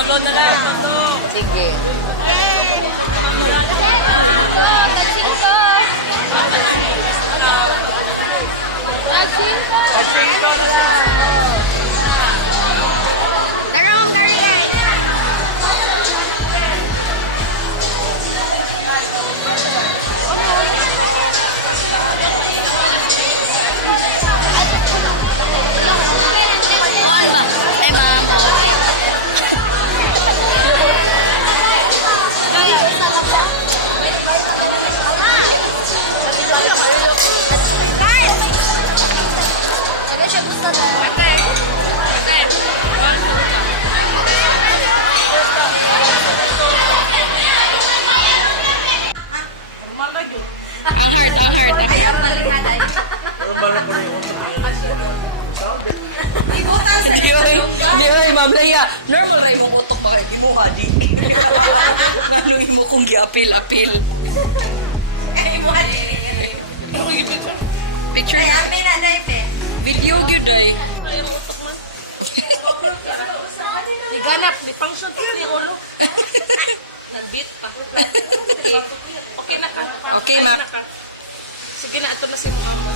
Tolo na lang, tolo. Sige. Tagsinto na lang. Hindi ay, Ma'am Leia. Normal ay mong utok ba? Hindi mo hadi. Ngaluin mo kung gi-apil-apil. Ay, mo hadi. Picture? Ay, amin na, Dave. Video gyud ay. Iganap, di function ni Olo. Nag-beat pa. Okay na ka. Okay, ma. Sige na, ito na si Mama.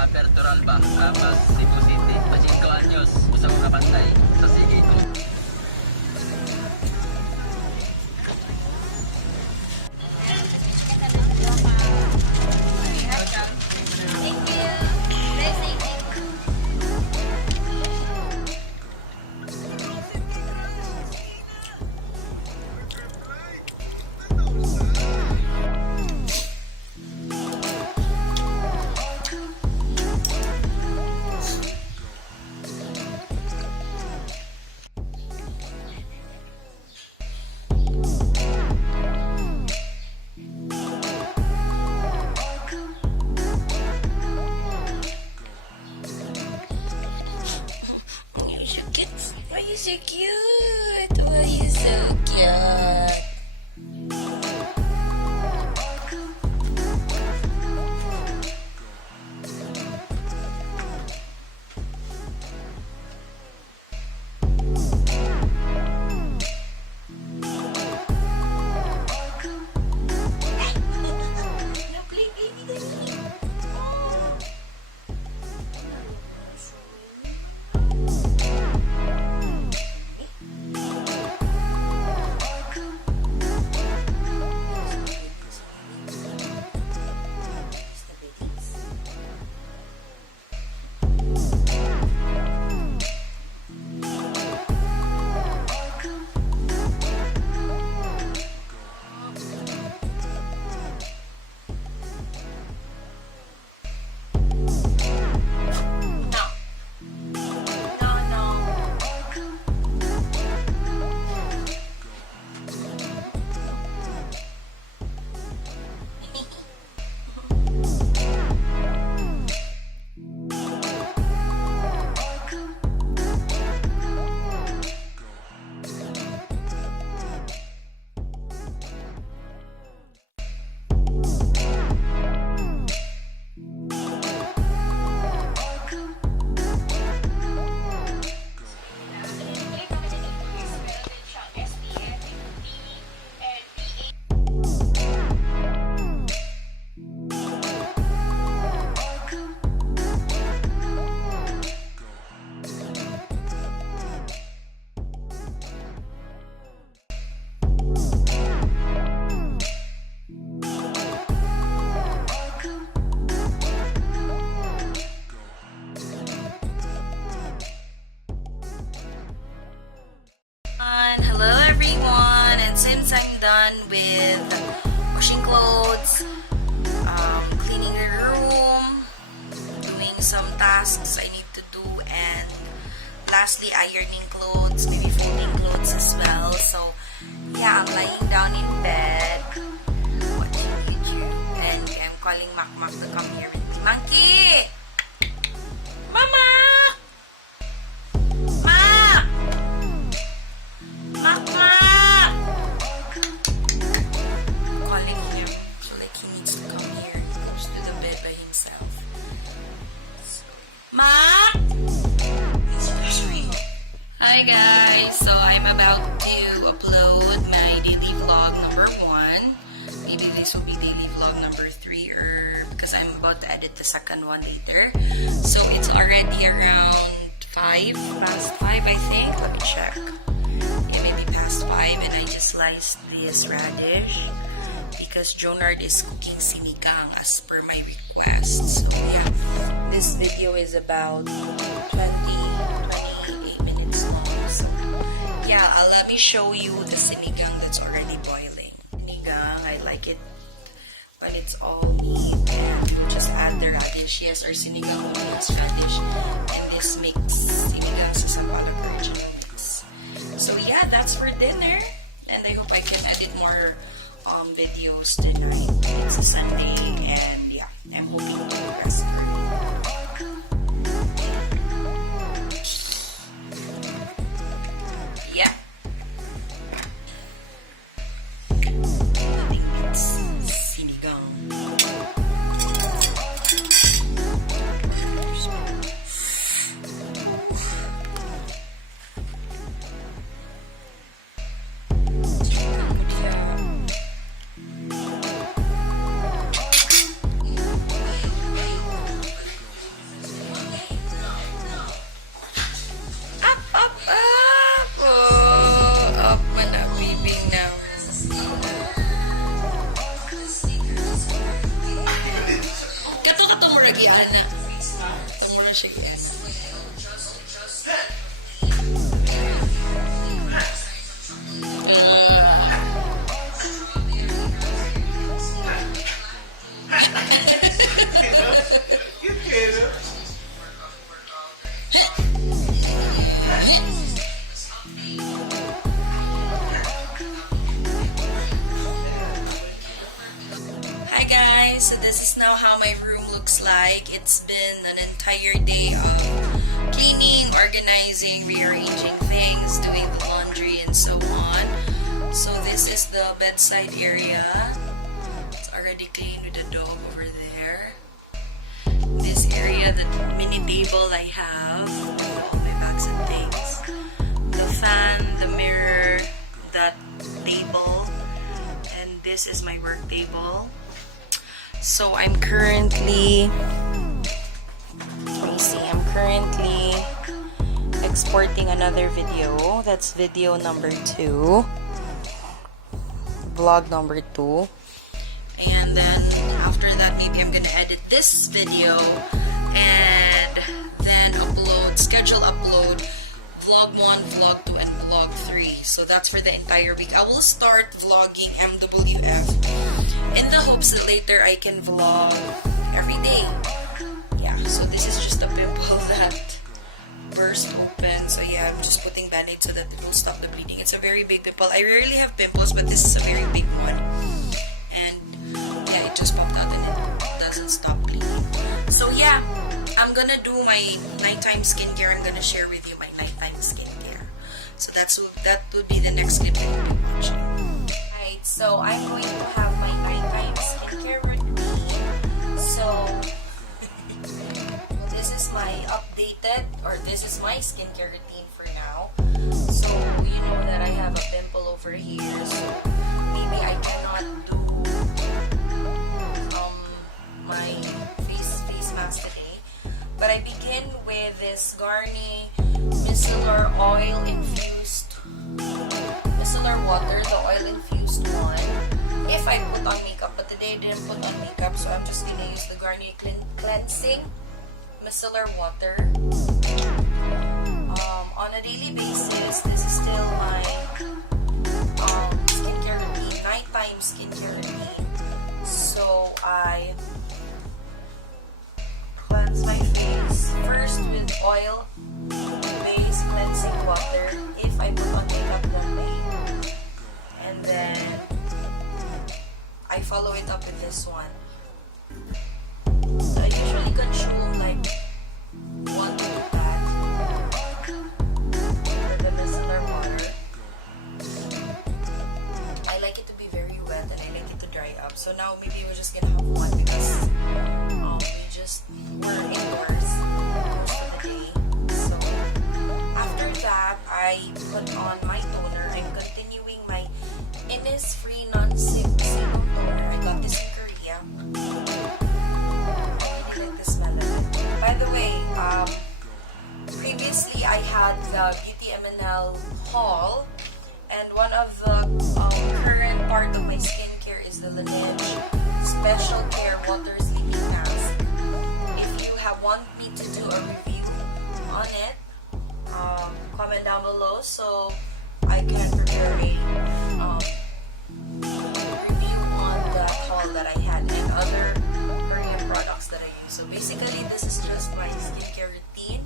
Apertural ba? Mas Cebu City. 5 anyos. Usang kapantay. Sa sige ko. Why you so cute? Why you so cute? tasks I need to do, and lastly, ironing clothes, maybe folding clothes as well. So, yeah, I'm lying down in bed, watching YouTube, and I'm calling Makmak to come here with me. Monkey! Mama! Ma! Makmak! I'm calling him, so like he needs to come here. He goes to the bed by himself. Ma! Hi guys! So I'm about to upload my daily vlog number 1. Maybe this will be daily vlog number 3, or because I'm about to edit the second one later. So it's already around past 5 I think. Let me check. Yeah, maybe past 5, and I just sliced this radish because Jonard is cooking sinigang as per my request. So yeah, this video is about 28 minutes long. So yeah, let me show you the sinigang that's already boiling. Sinigang, I like it when it's all meat, and just add the radish. Yes, our sinigang only has radish, and this makes sinigang sa Sampalok original mix. So yeah, that's for dinner, and I hope I can edit more videos tonight. It's a Sunday, and yeah, I'm hoping to rest early. Yeah. Nothing beats sinigang. Ana. Tunggu na siya yan. Hi guys, so this is now how my room looks like. It's been an entire day of cleaning, organizing, rearranging things, doing the laundry, and so on. So this is the bedside area. It's already clean with the dog over there. This area, the mini table I have, all my bags and things. The fan, the mirror, that table, and this is my work table. So I'm currently, let me see, I'm currently exporting another video. That's video number 2, vlog number 2. And then after that, maybe I'm gonna edit this video and then schedule upload vlog 1, vlog 2, and vlog 3. So that's for the entire week. I will start vlogging MWF in the hopes that later I can vlog every day. Yeah, so this is just a pimple that burst open. So yeah, I'm just putting band-aid so that it will stop the bleeding. It's a very big pimple. I rarely have pimples, but this is a very big one. And yeah, it just popped out and it doesn't stop bleeding. So yeah, I'm gonna do my nighttime skincare. I'm gonna share with you my nighttime skincare. So that would be the next clip that you'll be watching. Right, so I'm going to have my nighttime skincare routine. So this is my updated, or this is my skincare routine for now. So you know that I have a pimple over here, so maybe I cannot do my face mask today. But I begin with this Karie micellar water, the oil infused one. If I put on makeup, but today I didn't put on makeup, so I'm just gonna use the Karie cleansing micellar water. On a daily basis, this is still my skincare routine, nighttime skincare routine. So I cleanse my face first with oil base cleansing water if I put on makeup that day. And then I follow it up with this one. So I usually consume like 1 to 2 pads for the micellar water. I like it to be very wet and I like it to dry up. So now maybe we're just gonna have one because we're indoors most of the day. So after that, I put on my toner. I'm continuing my Innisfree non-stick serum toner. I got this in Korea. I really like the smell of it. By the way, previously I had the Beauty M&L haul, and one of the current part of my skincare is the Laneige Special Care Water Sleeping Mask. If you want me to do a review on it, comment down below so I can prepare a review on the haul that I had and other Korean products that I use. So basically, this is just my skincare routine,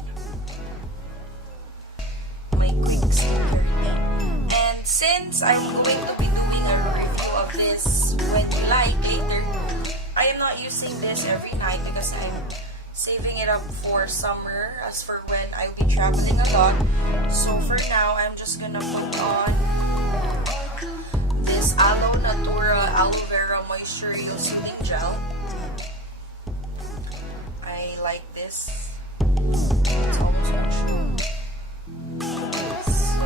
my quick skincare routine. And since I'm going to be doing a review of this when you like later, I am not using this every night because I'm saving it up for summer as for when I'll be traveling a lot. So for now, I'm just gonna put on this Aloe Natura Aloe Vera Moisture Soothing Gel. I like this. It's almost controlled. So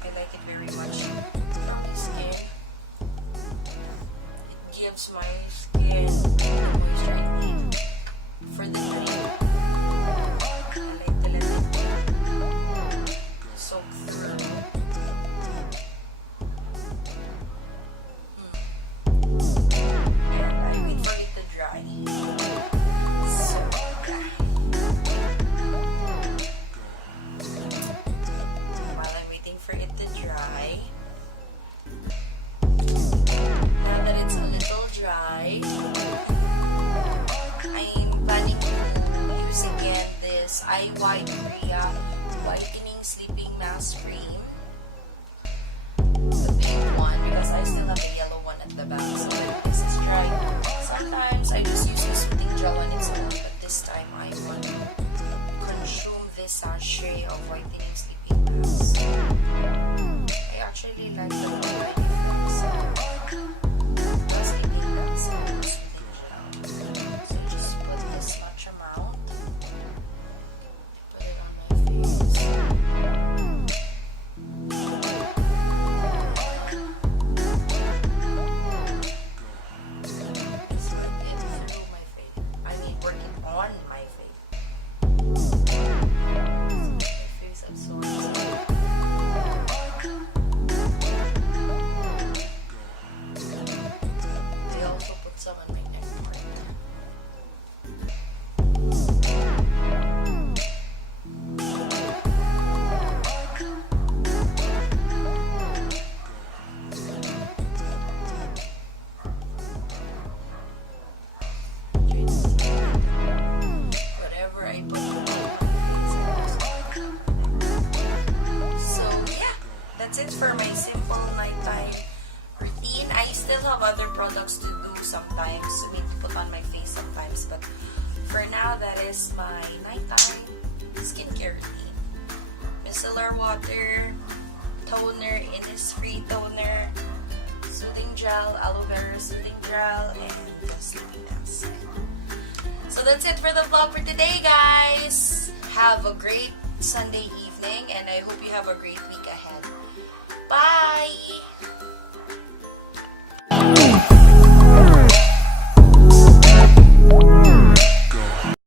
I like it very much for my skin. It gives my skin the moisture it needs for the night. I like to let it soak through. And I wait for it to dry. So yeah. While I'm waiting for it to dry, now that it's a little dry, I'm planning to use again this Karie Whitening Sleeping Mask Cream. The big one because I still have a yellow one at the back. So when this is dry, sometimes I just use the soothing gel on its own, but this time I want to consume this sachet of whitening sleeping mask. I actually like the whitening sleeping mask and the soothing gel. So just put this much amount. Put it on my face. Just work it through my face. I mean, work it on my face. My face absorbs it. They also put some on my neck part. Whatever I put on my face. So yeah, that's it for my simple nighttime routine. I still have other products to do sometimes. I need to put on my face sometimes, but for now, that is my nighttime skincare routine. Micellar water, toner, Innisfree toner, soothing gel, aloe vera soothing gel, and the sleeping mask. So that's it for the vlog for today, guys. Have a great Sunday evening, and I hope you have a great week ahead. Bye!